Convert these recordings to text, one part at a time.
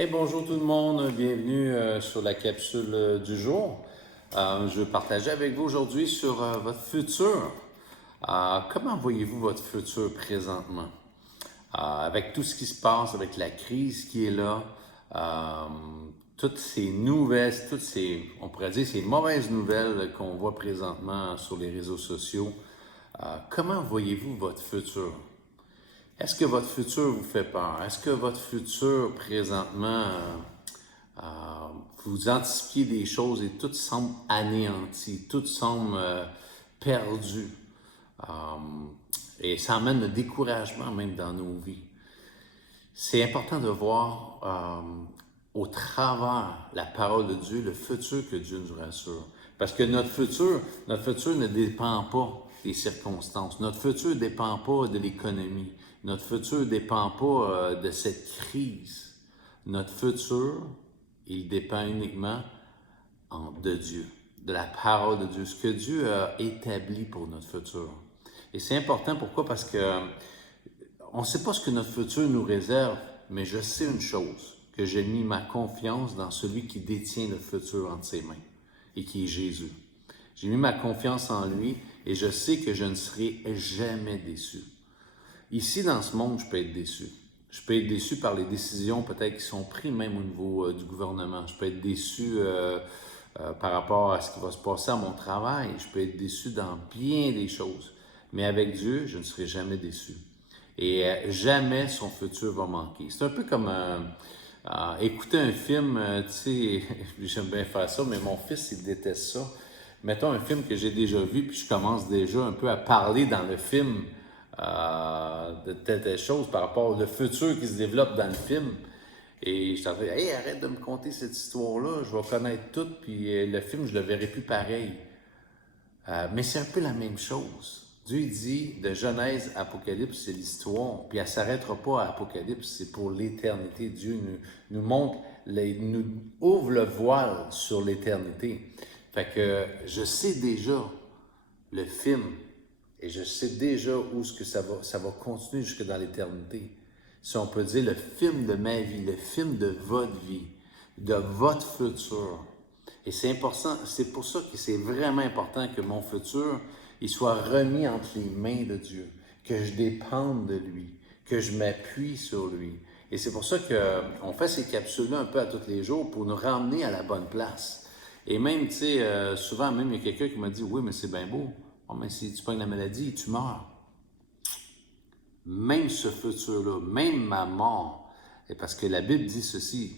Hey, bonjour tout le monde, bienvenue sur la capsule du jour. Je vais partager avec vous aujourd'hui sur votre futur. Comment voyez-vous votre futur présentement? Avec tout ce qui se passe, avec la crise qui est là, euh, toutes ces nouvelles, on pourrait dire, ces mauvaises nouvelles qu'on voit présentement sur les réseaux sociaux, comment voyez-vous votre futur? Est-ce que votre futur vous fait peur? Est-ce que votre futur présentement, euh, vous anticipez des choses et tout semble anéanti, tout semble perdu? Euh, et ça amène le découragement même dans nos vies. C'est important de voir au travers la parole de Dieu le futur que Dieu nous rassure. Parce que notre futur ne dépend pas des circonstances. Notre futur ne dépend pas de l'économie. Notre futur ne dépend pas de cette crise. Notre futur, il dépend uniquement de Dieu, de la parole de Dieu, ce que Dieu a établi pour notre futur. Et c'est important, pourquoi? Parce que on ne sait pas ce que notre futur nous réserve, mais je sais une chose, que j'ai mis ma confiance dans celui qui détient le futur entre ses mains et qui est Jésus. J'ai mis ma confiance en lui et je sais que je ne serai jamais déçu. Ici, dans ce monde, je peux être déçu. Je peux être déçu par les décisions peut-être qui sont prises même au niveau du gouvernement. Je peux être déçu par rapport à ce qui va se passer à mon travail. Je peux être déçu dans bien des choses. Mais avec Dieu, je ne serai jamais déçu. Et jamais son futur va manquer. C'est un peu comme écouter un film, tu sais, j'aime bien faire ça, mais mon fils, il déteste ça. Mettons un film que j'ai déjà vu, puis je commence déjà un peu à parler dans le film de telle chose par rapport au futur qui se développe dans le film. Et je t'en dis, hey, arrête de me conter cette histoire-là, je vais connaître tout, puis le film, je le verrai plus pareil. Mais c'est un peu la même chose. Dieu dit de Genèse à Apocalypse, c'est l'histoire, puis elle ne s'arrêtera pas à Apocalypse, c'est pour l'éternité. Dieu nous montre, nous ouvre le voile sur l'éternité. Fait que je sais déjà le film et je sais déjà où ce que ça va continuer jusque dans l'éternité. Si on peut dire le film de ma vie, le film de votre vie, de votre futur. Et c'est important, c'est pour ça que c'est vraiment important que mon futur, il soit remis entre les mains de Dieu, que je dépende de lui, que je m'appuie sur lui. Et c'est pour ça qu'on fait ces capsules-là un peu à tous les jours pour nous ramener à la bonne place. Et même, tu sais, souvent même, il y a quelqu'un qui m'a dit, oui, mais c'est bien beau. Oh, mais si tu pognes la maladie, tu meurs. Même ce futur-là, même ma mort, et parce que la Bible dit ceci,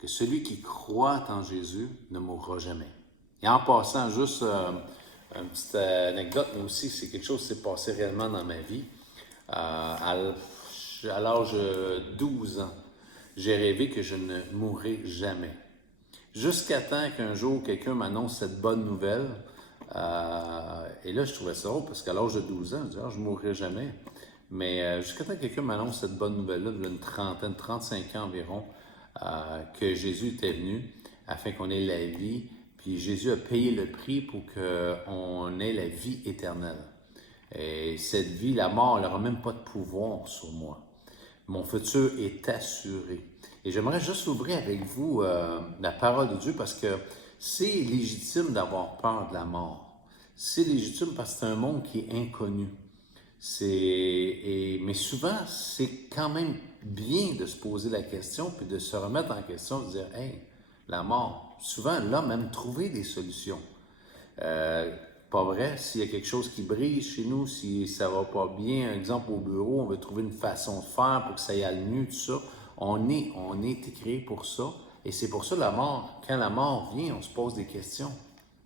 que celui qui croit en Jésus ne mourra jamais. Et en passant, juste une petite anecdote, mais aussi c'est quelque chose qui s'est passé réellement dans ma vie. À l'âge de 12 ans, j'ai rêvé que je ne mourrais jamais. Jusqu'à temps qu'un jour, quelqu'un m'annonce cette bonne nouvelle. Et là, je trouvais ça drôle parce qu'à l'âge de 12 ans, je disais, je ne mourrai jamais. Mais jusqu'à temps que quelqu'un m'annonce cette bonne nouvelle-là, il y a une trentaine, 35 ans environ, que Jésus était venu afin qu'on ait la vie. Puis Jésus a payé le prix pour qu'on ait la vie éternelle. Et cette vie, la mort, elle n'aura même pas de pouvoir sur moi. Mon futur est assuré. Et j'aimerais juste ouvrir avec vous la parole de Dieu parce que c'est légitime d'avoir peur de la mort. C'est légitime parce que c'est un monde qui est inconnu. Mais souvent, c'est quand même bien de se poser la question puis de se remettre en question, de dire, hey, la mort. Souvent, l'homme aime trouver des solutions. Pas vrai, s'il y a quelque chose qui brise chez nous, si ça va pas bien, exemple au bureau, on veut trouver une façon de faire pour que ça y aille mieux, tout ça. On est créé pour ça. Et c'est pour ça la mort, quand la mort vient, on se pose des questions.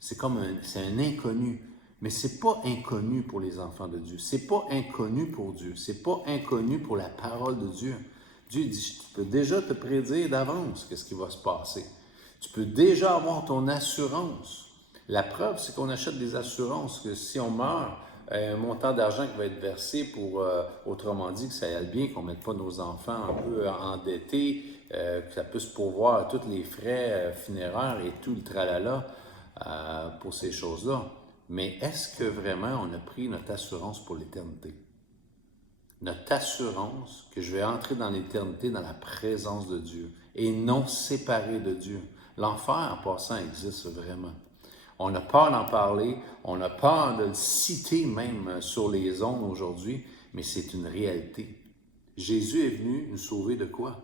C'est un inconnu. Mais c'est pas inconnu pour les enfants de Dieu. C'est pas inconnu pour Dieu. C'est pas inconnu pour la parole de Dieu. Dieu dit, tu peux déjà te prédire d'avance qu'est-ce qui va se passer. Tu peux déjà avoir ton assurance. La preuve, c'est qu'on achète des assurances, que si on meurt, un montant d'argent qui va être versé pour, autrement dit, que ça aille bien, qu'on ne mette pas nos enfants un peu endettés, que ça puisse pourvoir à tous les frais funéraires et tout le tralala pour ces choses-là. Mais est-ce que vraiment on a pris notre assurance pour l'éternité? notre assurance que je vais entrer dans l'éternité dans la présence de Dieu et non séparé de Dieu. L'enfer, en passant, existe vraiment. On a peur d'en parler, on a peur de le citer même sur les ondes aujourd'hui, mais c'est une réalité. Jésus est venu nous sauver de quoi?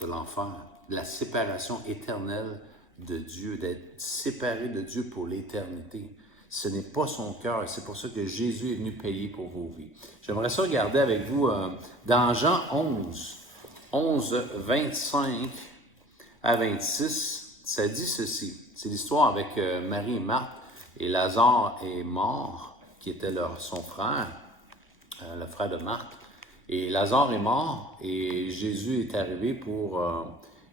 De l'enfer, de la séparation éternelle de Dieu, d'être séparé de Dieu pour l'éternité. Ce n'est pas son cœur, c'est pour ça que Jésus est venu payer pour vos vies. J'aimerais ça regarder avec vous dans Jean 11, 25 à 26, ça dit ceci. C'est l'histoire avec Marie et Marthe, et Lazare est mort, qui était son frère, le frère de Marthe. Et Lazare est mort, et Jésus est arrivé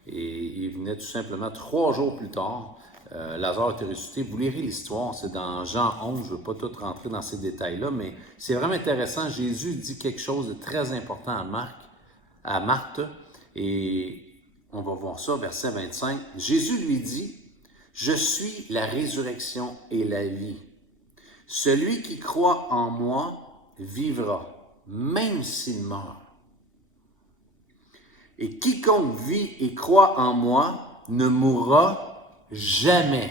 et il venait tout simplement 3 jours plus tard. Lazare était ressuscité. Vous lirez l'histoire, c'est dans Jean 11, je ne veux pas tout rentrer dans ces détails-là, mais c'est vraiment intéressant. Jésus dit quelque chose de très important à Marthe, et on va voir ça, verset 25. Jésus lui dit, « Je suis la résurrection et la vie. Celui qui croit en moi vivra, même s'il meurt. Et quiconque vit et croit en moi ne mourra jamais. »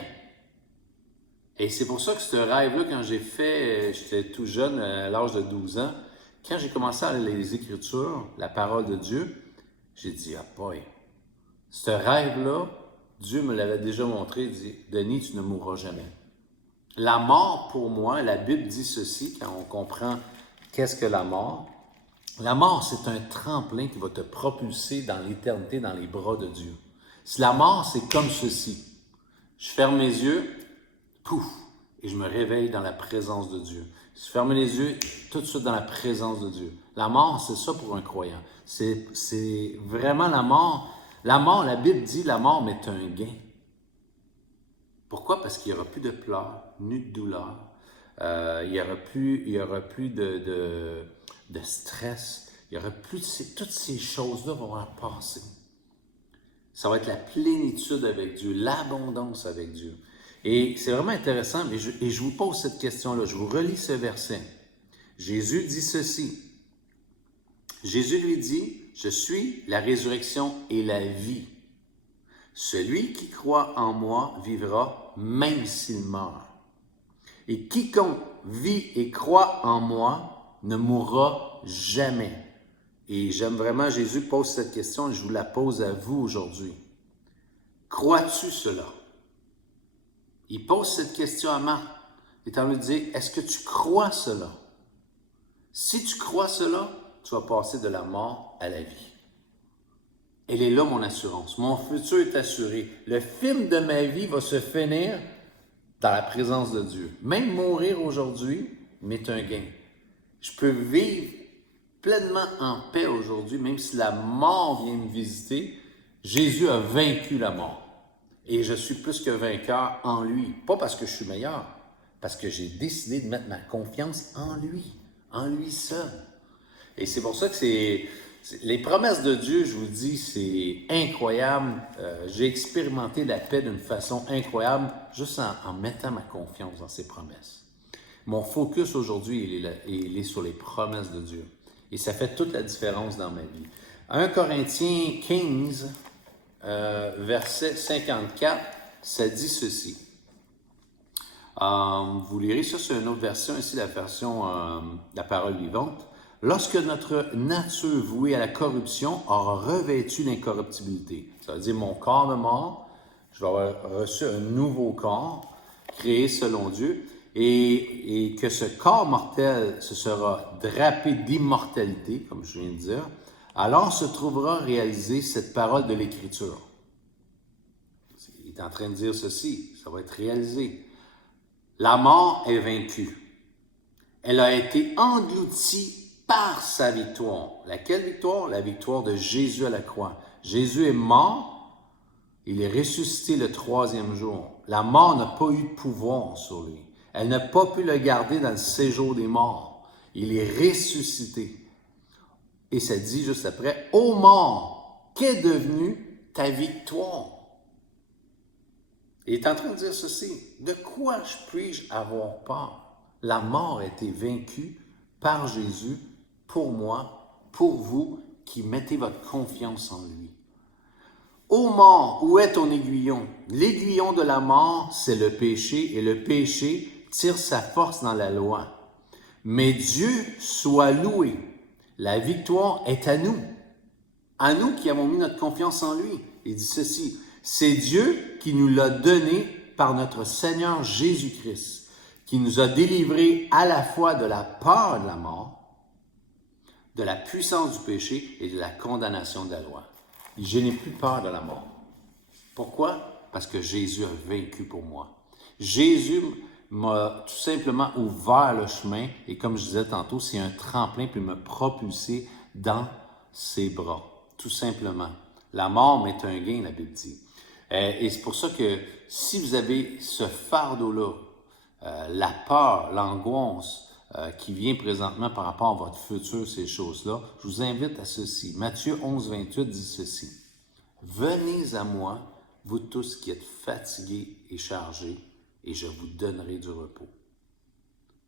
Et c'est pour ça que ce rêve-là, quand j'ai fait, j'étais tout jeune, à l'âge de 12 ans, quand j'ai commencé à lire les Écritures, la parole de Dieu, j'ai dit, ah boy, ce rêve-là, Dieu me l'avait déjà montré, il dit, Denis, tu ne mourras jamais. La mort, pour moi, la Bible dit ceci, quand on comprend qu'est-ce que la mort. La mort, c'est un tremplin qui va te propulser dans l'éternité, dans les bras de Dieu. Si la mort, c'est comme ceci. Je ferme mes yeux, pouf, et je me réveille dans la présence de Dieu. Si je ferme les yeux, tout de suite dans la présence de Dieu. La mort, c'est ça pour un croyant. C'est vraiment la mort. La mort, la Bible dit, la mort, mais c'est un gain. Pourquoi? Parce qu'il n'y aura plus de pleurs, ni de douleur. Il n'y aura plus de stress. Il n'y aura plus toutes ces choses-là vont passer. Ça va être la plénitude avec Dieu, l'abondance avec Dieu. Et c'est vraiment intéressant, et je vous pose cette question-là, je vous relis ce verset. Jésus dit ceci. Jésus lui dit, « Je suis la résurrection et la vie. Celui qui croit en moi vivra même s'il meurt. Et quiconque vit et croit en moi ne mourra jamais. » Et j'aime vraiment, Jésus pose cette question et je vous la pose à vous aujourd'hui. Crois-tu cela? Il pose cette question à Marthe. Il est en train de dire, est-ce que tu crois cela? Si tu crois cela, tu vas passer de la mort à la vie. Elle est là, mon assurance. Mon futur est assuré. Le film de ma vie va se finir dans la présence de Dieu. Même mourir aujourd'hui m'est un gain. Je peux vivre pleinement en paix aujourd'hui, même si la mort vient me visiter. Jésus a vaincu la mort. Et je suis plus que vainqueur en lui. Pas parce que je suis meilleur, parce que j'ai décidé de mettre ma confiance en lui seul. Et c'est pour ça que les promesses de Dieu, je vous dis, c'est incroyable. J'ai expérimenté la paix d'une façon incroyable juste en mettant ma confiance dans ses promesses. Mon focus aujourd'hui, il est sur les promesses de Dieu. Et ça fait toute la différence dans ma vie. 1 Corinthiens 15, verset 54, ça dit ceci. Vous lirez ça sur une autre version, ici la version la parole vivante. Lorsque notre nature vouée à la corruption aura revêtu l'incorruptibilité, ça veut dire mon corps de mort, je vais avoir reçu un nouveau corps créé selon Dieu, et que ce corps mortel se sera drapé d'immortalité, comme je viens de dire, alors se trouvera réalisée cette parole de l'Écriture. Il est en train de dire ceci, ça va être réalisé. La mort est vaincue. Elle a été engloutie par sa victoire. Laquelle victoire? La victoire de Jésus à la croix. Jésus est mort, il est ressuscité le 3e jour. La mort n'a pas eu de pouvoir sur lui. Elle n'a pas pu le garder dans le séjour des morts. Il est ressuscité. Et ça dit juste après, « Ô mort, qu'est devenue ta victoire? » Il est en train de dire ceci, « De quoi puis-je avoir peur? La mort a été vaincue par Jésus, pour moi, pour vous, qui mettez votre confiance en lui. Ô mort, où est ton aiguillon? L'aiguillon de la mort, c'est le péché, et le péché tire sa force dans la loi. Mais Dieu soit loué. La victoire est à nous qui avons mis notre confiance en lui. Il dit ceci, c'est Dieu qui nous l'a donné par notre Seigneur Jésus-Christ, qui nous a délivrés à la fois de la peur de la mort, de la puissance du péché et de la condamnation de la loi. Je n'ai plus peur de la mort. Pourquoi? Parce que Jésus a vaincu pour moi. Jésus m'a tout simplement ouvert le chemin et comme je disais tantôt, c'est un tremplin puis me propulser dans ses bras. Tout simplement. La mort m'est un gain, la Bible dit. Et c'est pour ça que si vous avez ce fardeau-là, la peur, l'angoisse qui vient présentement par rapport à votre futur, ces choses-là, je vous invite à ceci. Matthieu 11, 28 dit ceci. Venez à moi, vous tous qui êtes fatigués et chargés, et je vous donnerai du repos.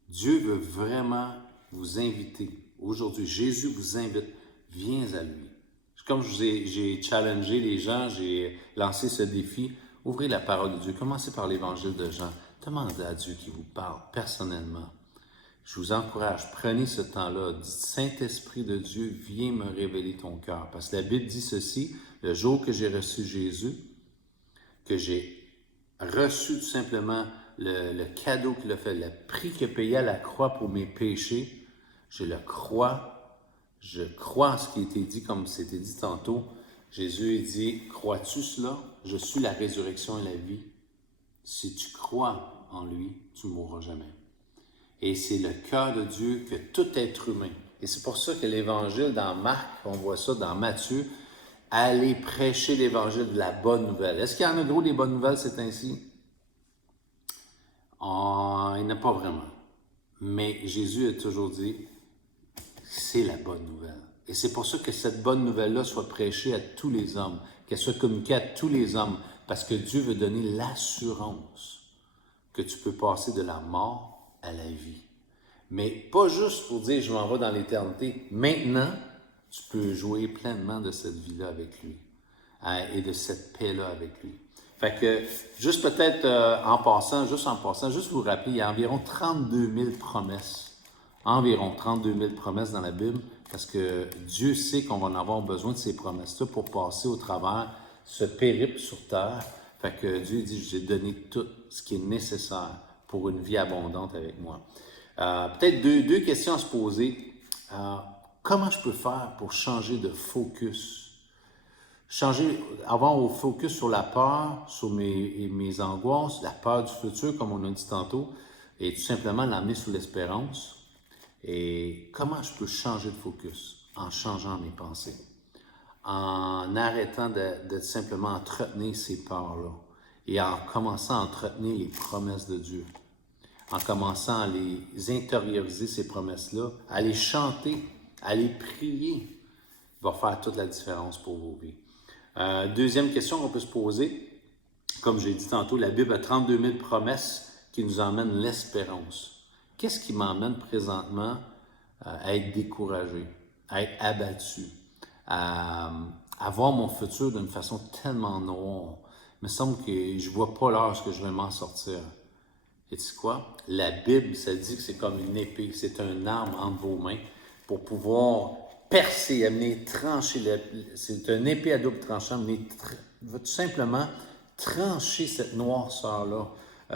Dieu veut vraiment vous inviter. Aujourd'hui, Jésus vous invite. Viens à lui. Comme j'ai challengé les gens, j'ai lancé ce défi. Ouvrez la parole de Dieu. Commencez par l'évangile de Jean. Demandez à Dieu qui vous parle personnellement. Je vous encourage, prenez ce temps-là. Dites, Saint-Esprit de Dieu, viens me révéler ton cœur. Parce que la Bible dit ceci, le jour que j'ai reçu Jésus, que j'ai reçu tout simplement le cadeau qu'il a fait, le prix qu'il a payé à la croix pour mes péchés, je le crois. Je crois en ce qui a été dit, comme c'était dit tantôt. Jésus dit, crois-tu cela? Je suis la résurrection et la vie. Si tu crois en lui, tu ne mourras jamais. Et c'est le cœur de Dieu que tout être humain. Et c'est pour ça que l'Évangile dans Marc, on voit ça dans Matthieu, allez prêcher l'Évangile de la bonne nouvelle. Est-ce qu'il y en a gros des bonnes nouvelles, c'est ainsi? Il n'y en a pas vraiment. Mais Jésus a toujours dit, c'est la bonne nouvelle. Et c'est pour ça que cette bonne nouvelle-là soit prêchée à tous les hommes, qu'elle soit communiquée à tous les hommes, parce que Dieu veut donner l'assurance que tu peux passer de la mort à la vie. Mais pas juste pour dire « je m'en vais dans l'éternité ». Maintenant, tu peux jouer pleinement de cette vie-là avec lui et de cette paix-là avec lui. Fait que, juste peut-être en passant, juste vous rappeler, il y a environ 32 000 promesses. Environ 32 000 promesses dans la Bible, parce que Dieu sait qu'on va en avoir besoin de ces promesses-là pour passer au travers ce périple sur terre. Fait que Dieu dit, je t'ai donné tout ce qui est nécessaire pour une vie abondante avec moi. Peut-être deux questions à se poser. Comment je peux faire pour changer de focus? Avoir au focus sur la peur, sur mes angoisses, la peur du futur, comme on a dit tantôt, et tout simplement l'amener sur l'espérance. Et comment je peux changer de focus? En changeant mes pensées, en arrêtant de simplement entretenir ces peurs-là et en commençant à entretenir les promesses de Dieu, en commençant à les intérioriser, ces promesses-là, à les chanter, à les prier, va faire toute la différence pour vos vies. Deuxième question qu'on peut se poser, comme j'ai dit tantôt, la Bible a 32 000 promesses qui nous emmènent l'espérance. Qu'est-ce qui m'emmène présentement à être découragé, à être abattu, à voir mon futur d'une façon tellement noire? Il me semble que je ne vois pas l'heure que je vais m'en sortir. Et tu sais quoi? La Bible, ça dit que c'est comme une épée, c'est une arme entre vos mains pour pouvoir percer, amener, trancher. C'est une épée à double tranchant, amener tout simplement trancher cette noirceur-là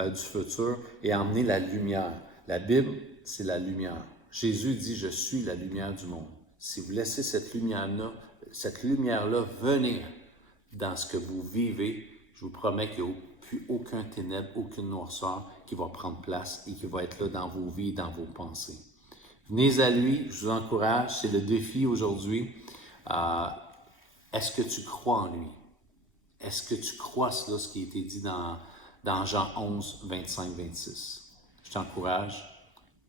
du futur et emmener la lumière. La Bible, c'est la lumière. Jésus dit, je suis la lumière du monde. Si vous laissez cette lumière-là venir dans ce que vous vivez, je vous promets qu'il n'y a plus aucun ténèbre, aucune noirceur qui va prendre place et qui va être là dans vos vies, dans vos pensées. Venez à lui, je vous encourage, c'est le défi aujourd'hui. Est-ce que tu crois en lui? Est-ce que tu crois cela, ce qui a été dit dans Jean 11, 25, 26? Je t'encourage.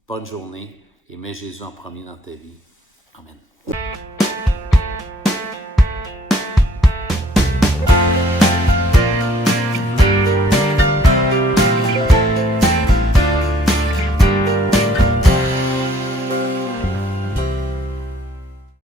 Bonne journée et mets Jésus en premier dans ta vie. Amen.